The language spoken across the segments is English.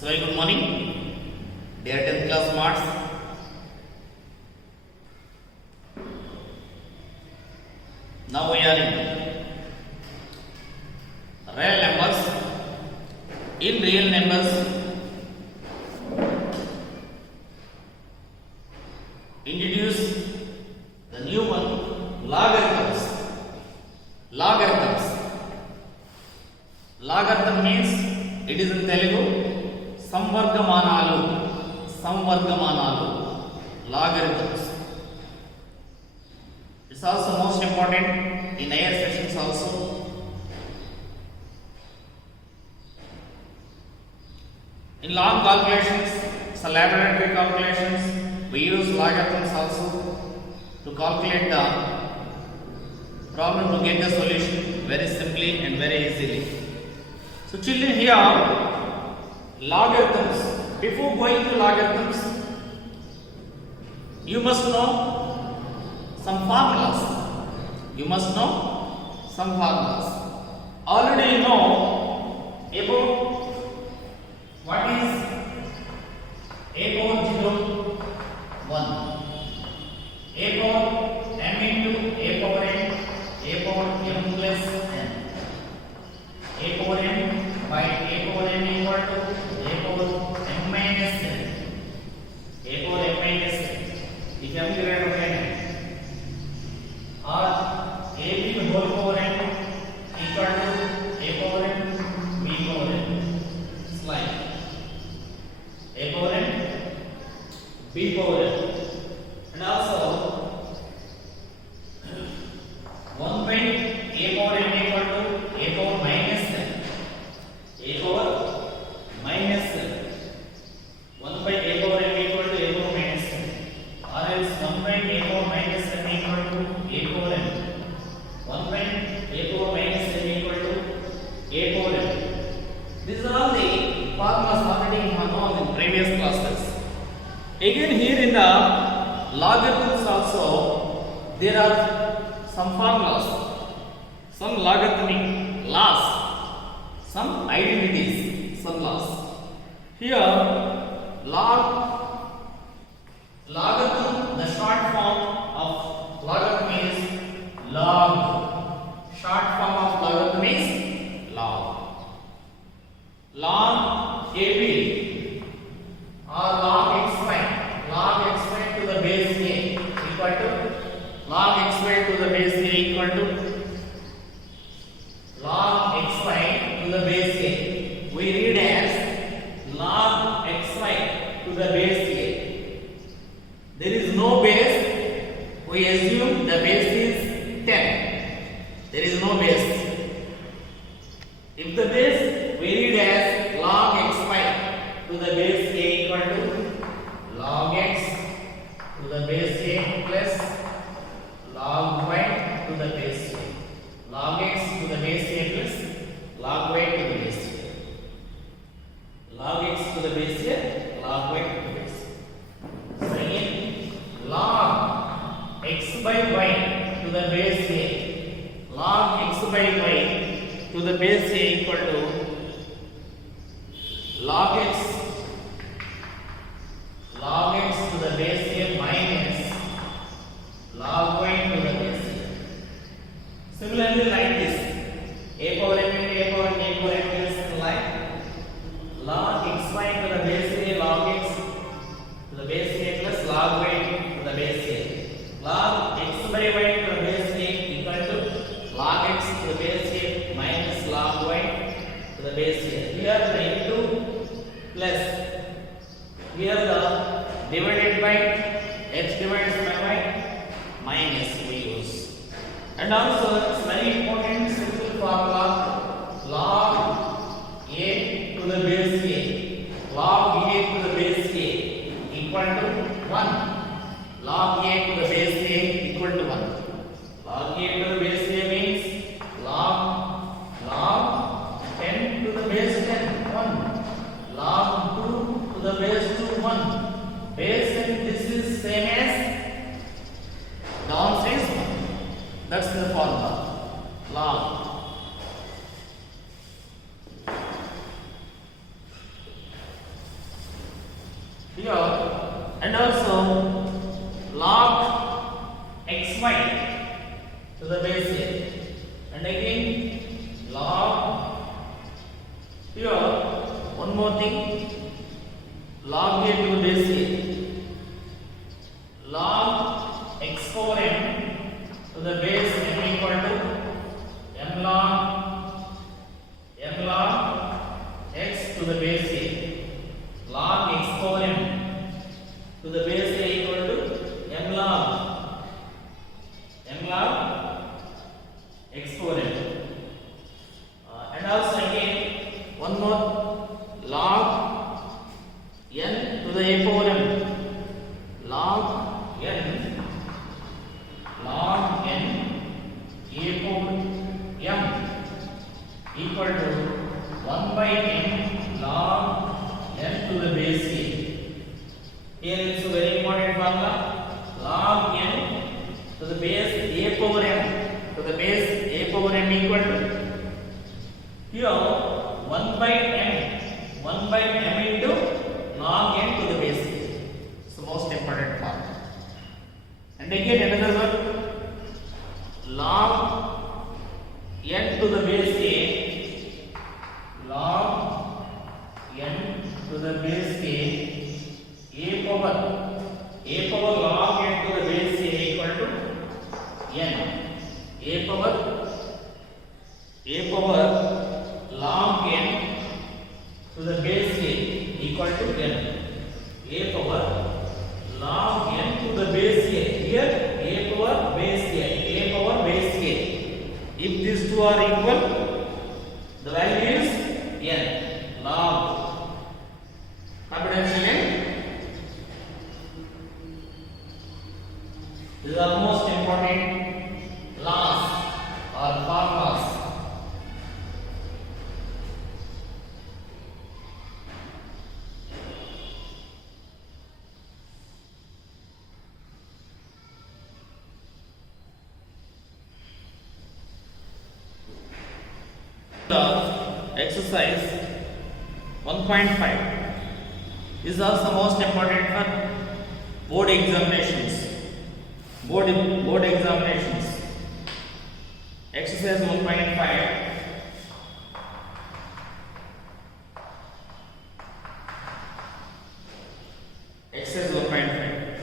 So, very good morning, dear 10th class marks. Now we are in real numbers. In real numbers, introduce the new one, logarithms. Logarithms. Logarithm means it is in Telugu. Samvargamanalu. Samvargamanalu. Logarithms. It's also most important in higher sessions also. In long calculations, some laboratory calculations, we use logarithms also to calculate the problem to get the solution very simply and very easily. So children, here logarithms. Before going to logarithms, you must know some formulas. You must know some formulas. Already you know about what is a power 0, 1. A power m into a power n, a power m plus n. A power n by a power n equal to a power m minus n. A power m minus n. If m greater than n, or ab whole power n equal to a power n b power n. Slide. A power n b power n. And also 1 by a power n equal to a power minus n. A power minus n. 1 by a power n equal to a power minus n. Or else 1 by a power minus n equal to a power n. 1 by a power minus n equal to a power n. These are all the formulas already known in previous classes. Again, here in the logarithms also, there are some formulas, some logarithmic laws, some identities, some laws. Here, logarithm, the short form of logarithm is log. Short form of logarithm is log. Log AB or log x square. Log x square to the base a equal to log x square to the base a equal to log x square to the base a. We read as log x square to the base a. There is no base. We assume the base is 10. There is no base. If the base, we read as log x square to the base a equal to log x to the base a plus log y to the base a. Log x to the base a plus log y to the base a. Log x to the base a, log y to the base a. So again, log x by y to the base a. Log x by y to the base a equal to log x to the base a minus log y to the base a. Similarly, like this, a power m into a power n, a power n plus like log x y to the base a, log x to the base a plus log y to the base a. Log x by y to the base a equal to log x to the base a minus log y to the base a. Here the into plus, here the divided by x divided by y minus we use. And also it's very important simple formula, log a to the base a. Log a to the base a equal to 1. Log a to the base a equal to 1. Log a to the base a means log 10 to the base 10, 1. Log 2 to the base 2, 1. Base and this is same as down says 1. That's the formula. Log here, and also log xy to the base a, and again log, here one more thing, log a to the base a, log x power m to the base m equal to m log x to the base a, log x power m to the base a equal to m log x power m, and also again one more, log n to the a power m, log n a power m equal to 1 by m log n to the base a. Here is a very important formula, log n to the base a power m to the base a power m equal to, here 1 by m into log n to the base a. It's the most important part. And again another one, log n to the base a, log n to the base a power log n to the base a equal to n, a power log n to the base a equal to n, a power log n to the base a, here a power base a, if these two are equal, the value is n, log confidence n. These are most important laws or formulas. Exercise 1.5 is also most important for board examinations. Board examinations. Exercise 1.5. Exercise 1.5.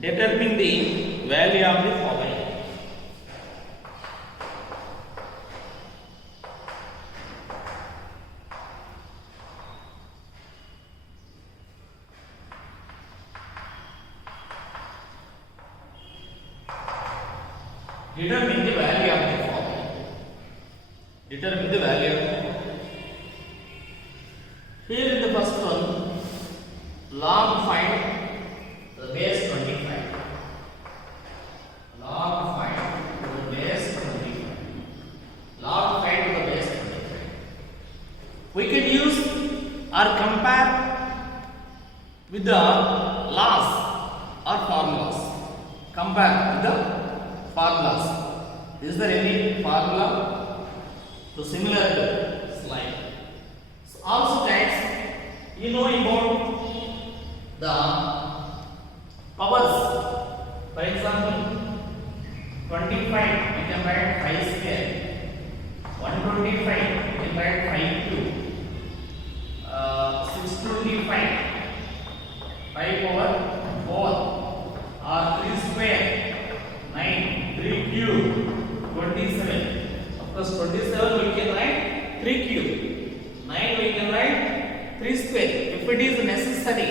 Determine the value of the following. Determine the value of the following. Determine the value of the following. Here in the first one, log 5 to the base 25. Log 5 to the base 25. Log 5 to the base 25. We can use or compare with the laws or formulas. Compare with the formulas. Is there any formula? So similar to slide. So also guys, you know about the powers. For example, 25 we can write 5 square. 125 we can write 5 cube. 625 5 power 4 or 3 square 9, 3 cube, 27. Of course, 27 we can write 3 cube. 9 we can write 3 square. If it is necessary.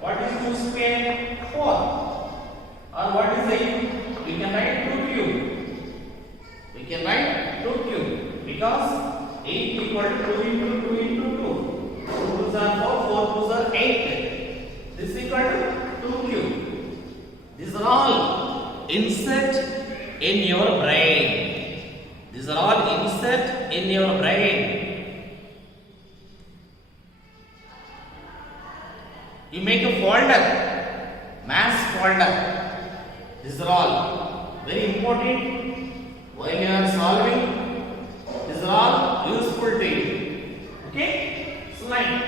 What is 2 square? 4. Or what is 8? We can write 2 cube. Because 8 equal to 2 into 2 into 2. 2 2s are 4, 4 2s are 8. This is equal to 2 cube. These are all insert in your brain. You make a folder, mass folder. These are all very important while you are solving. These are all useful to you. Okay? Slide.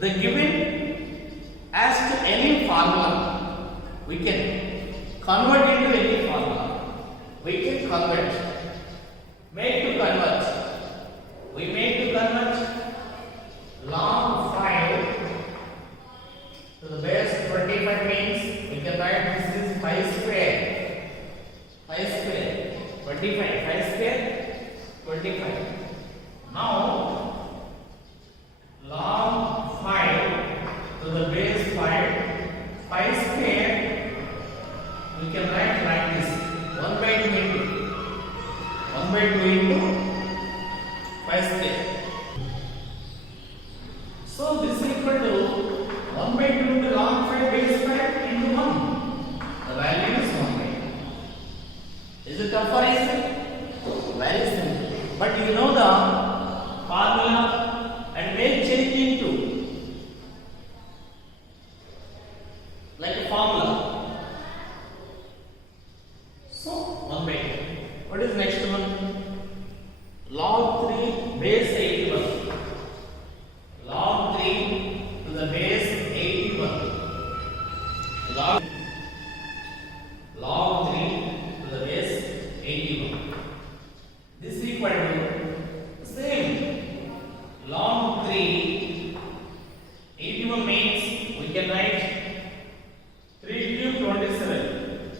the given as to any formula, we can convert into any formula. We can convert. Make to convert. We make to convert log 5 to the base 25 means we can write this is 5 square. 5 square. 25. 5 square. 25. Now log 5 to the base 5 square, we can write like this 1 by 2 into 1 by 2 into 5 square. So this is equal to 1 by 2 into log 5 base 5 into 1. The value is 1 by 2. Is it tough or easy? Very simple. But you know the formula and make change into like a formula. So 1 by 2. What is next one? Log 3 base 81. Log 3 to the base 81. Log 3 to the base 81. This is equal to same. Log 3 81 means we can write 3 cube 27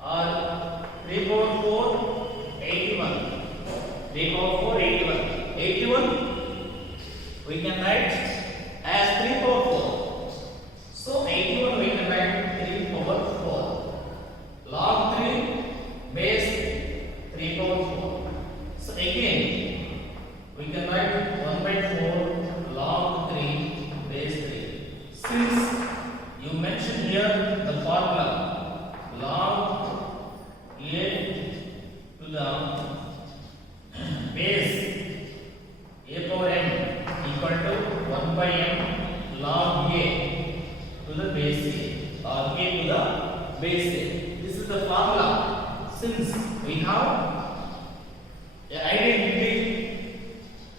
or 3 power 4 81. 3 power 4 81. 81 we can write as 3 power 4. So 81 we can write 3 power 4. Log 3 base 3 power 4. So again we can write 1 by 4 log 3 base 3. Since you mentioned here the formula log a to the base a power m equal to 1 by m log a to the base a or a to the base a. This is the formula. Since we have an identity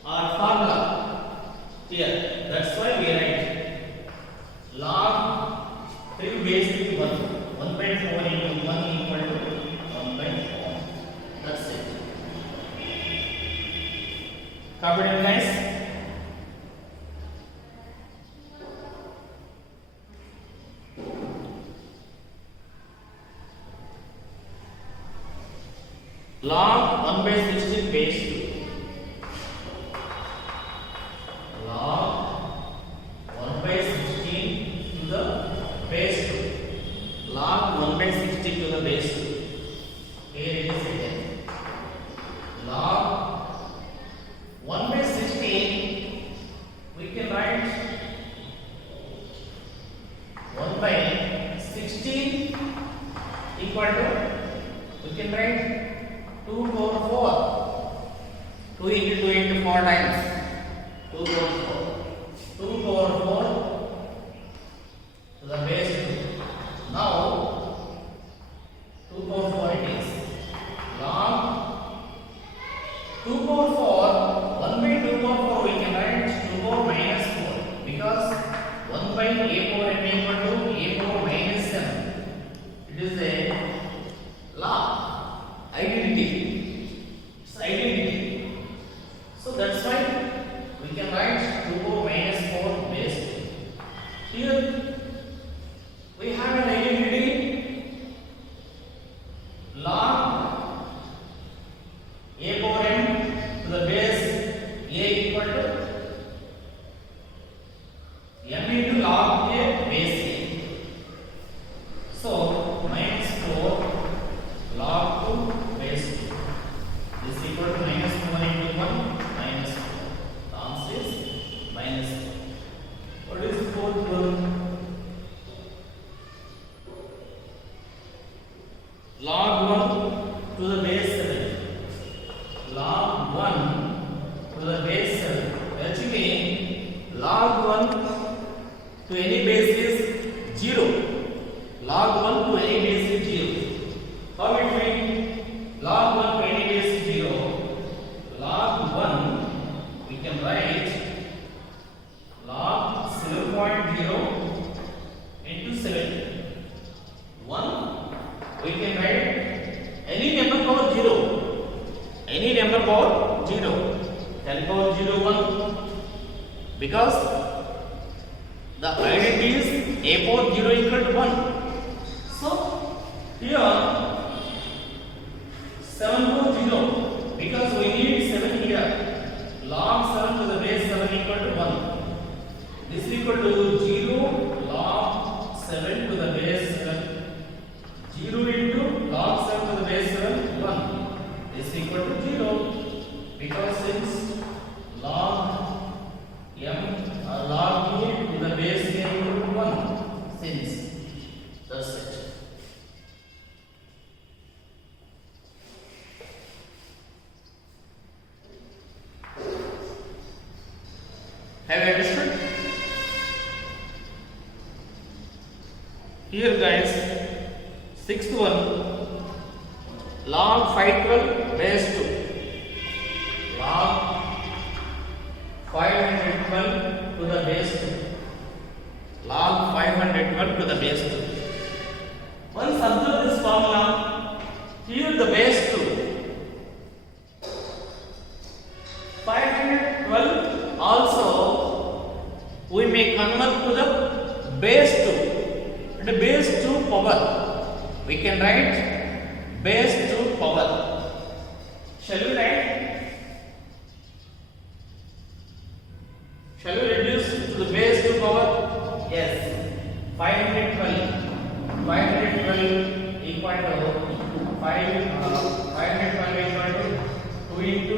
or formula here, that's why we write log 3 base 1. 1 by 4 into 1 equal to 1 by 4. That's it. Covered it, guys? Log 1 by 16 base 2. Log 1 by 16 to the base 2. Log 1 by 16 to the base 2. Here it is again. Log 1 by 16 we can write 1 by 16 equal to we can write 2 power 4. 2 into 2 into 4 times. 2 power 4. 2 power 4 to the base 2. Now 2 power 4 it is. Log 2 power 4. 1 by 2 power 4 we can write 2 power minus 4 because 1 by a power m equal to a power minus m. It is a law. Identity. It's identity. So that's why we can write 2 power minus 4 base 2. Here we have an identity log a power m to the base a equal to m into log a base a. So minus 4 log 2 base 2 is equal to minus 4 into 1 minus 4. The answer is minus 4. What is the fourth one? Log 1 to the base 7. Log 1 to the base 7. Actually, log 1 to any base is 0. Log 1 to any base is 0. How it will? Log 1 to any base is 0. Log 1 we can write log 7 0.0 into 7. 1. We can write any number power 0. Any number power 0. 10 power 0 1. Because the identity is a power 0 equal to 1. So here 7 power 0. Because we need 7 here. Log 7 to the base 7 equal to 1. This is equal to 0 log 7 to the base 7. 0 into log 7 to the base 7 1. This is equal to 0. Because since log m log e to the base n equal to 1. Since that's it. Have you understood? Here guys, sixth one, log 512 base 2. Log 512 to the base 2. Log 512 to the base 2. Once observe this formula, here the base 2. 512 also we may convert to the base 2. And the base 2 power. We can write base 2 power. Shall we write? Shall we reduce to the base 2 power? Yes. 512. 512 equal to 512 equal to 2 into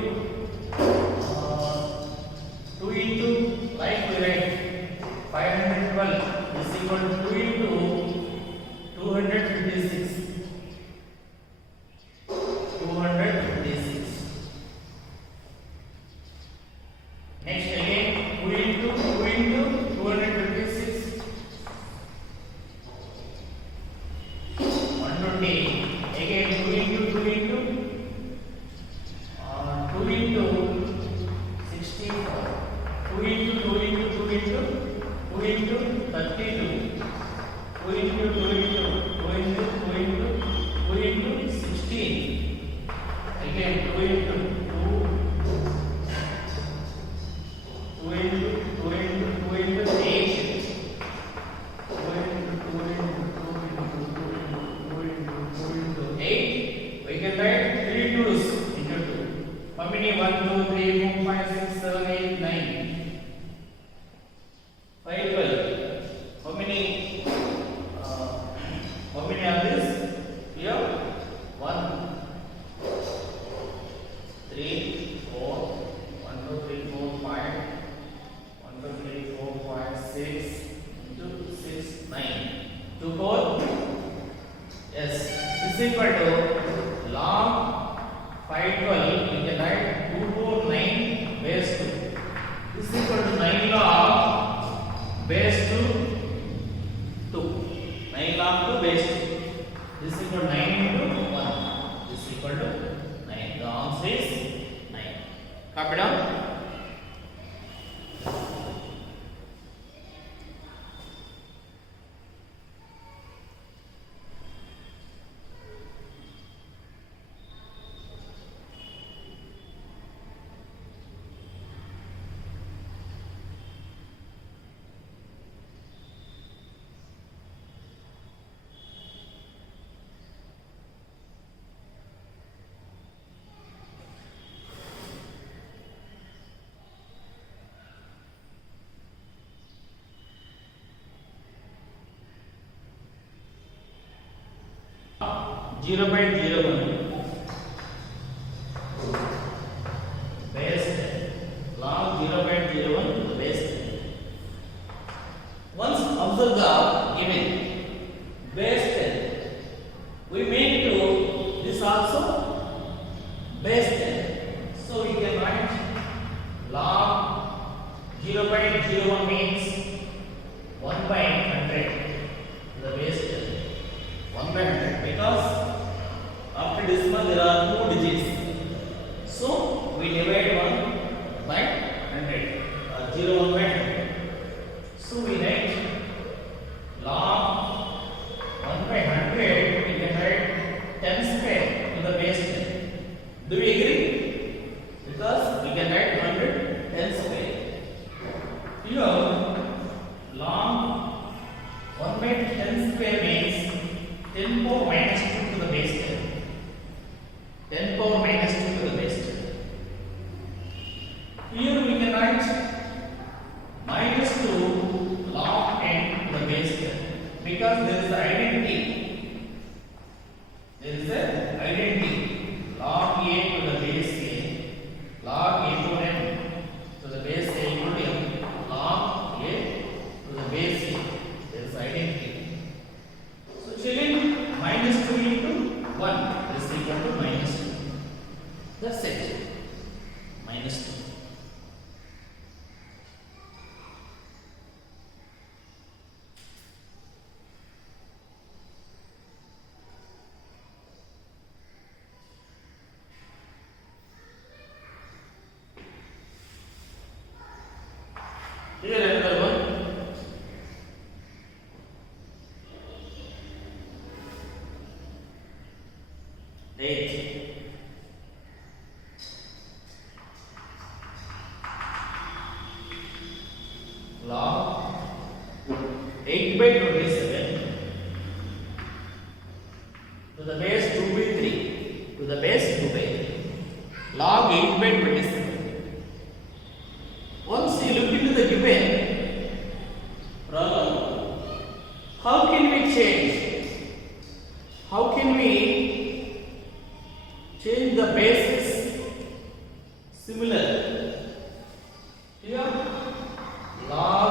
2 into like we write 512 is equal to 2 into 256. 256. Next again 2 into 256. 120. Again 2 into 2 into 64. 2 into 2 into 2 into 2 into 32. 2 into 2 into 2 into 2 into 2 into 16. Again 2 into 2 into 2 into 2 into 8. 2 into 2 into 2 into 2 into 8. We can write 3 2's into 2. How many? 1, 2, 3, 4, 5, 6, 7, 8, 9. 5 12. How many are this? Here 1 3 4 1 2 3 4 5 1 2 3 4 5 6 into 6 9 2 4. Yes, this is equal to log 512. You can write 249 base 2. This is equal to 9 log base 2 2. 9 log 2 base 2. This is equal to 9 into 1. This is equal to 9. The answer is 9. Copy down. Zero point 0.01 base 10. Log 0.01 to the base 10. Once observe the given base 10, we make to this also base 10. So we can write log 0.01 means 1 by 100 to the base 10. 1 by 100 because after decimal there are 2 digits. So we divide 1 by 100. 0 1 by 100. So we write power minus 2 to the base 10. 10 power minus 2 to the base 10. Here we can write minus 2 log n to the base 10 because there is an identity. There is an identity. Log a to the base a, log a to n to the base a equal to m, log a to the base a. There is identity. So children, minus 2 into 1 is equal to minus 2. That's it. Minus 2. Here another one. 8. Log 8 by 27 to the base 2 by 3 to the base 2 by 3. Log 8 by 27. Once you look into the given problem, how can we change? How can we change the bases? Similar. Here, log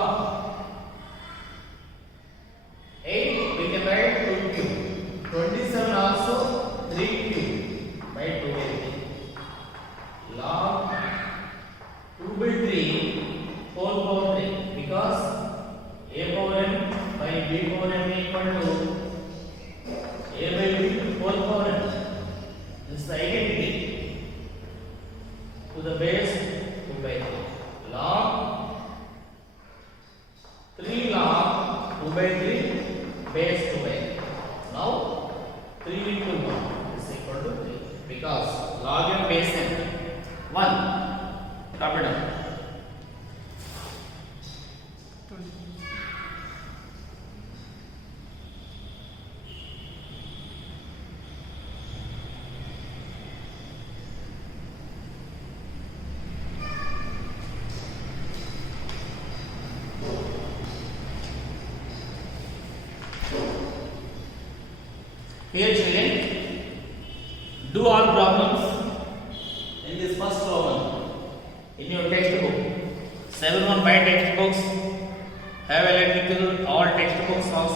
8 we can write 2 cube. 27 also 3 cube by 2 by 3. Log 2 by 3 whole power 3 because a power m by b power m equal to a by b whole power m. This is the identity to the base 2 by 3. Log 3 log 2 by 3 base 2 by 3. Now 3 into 1 is equal to 3 because log m base m 1. Copy down. Here children, do all problems in this first problem in your textbook. 7-1 by textbooks, have electrical all textbooks also.